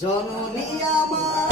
জননী আমার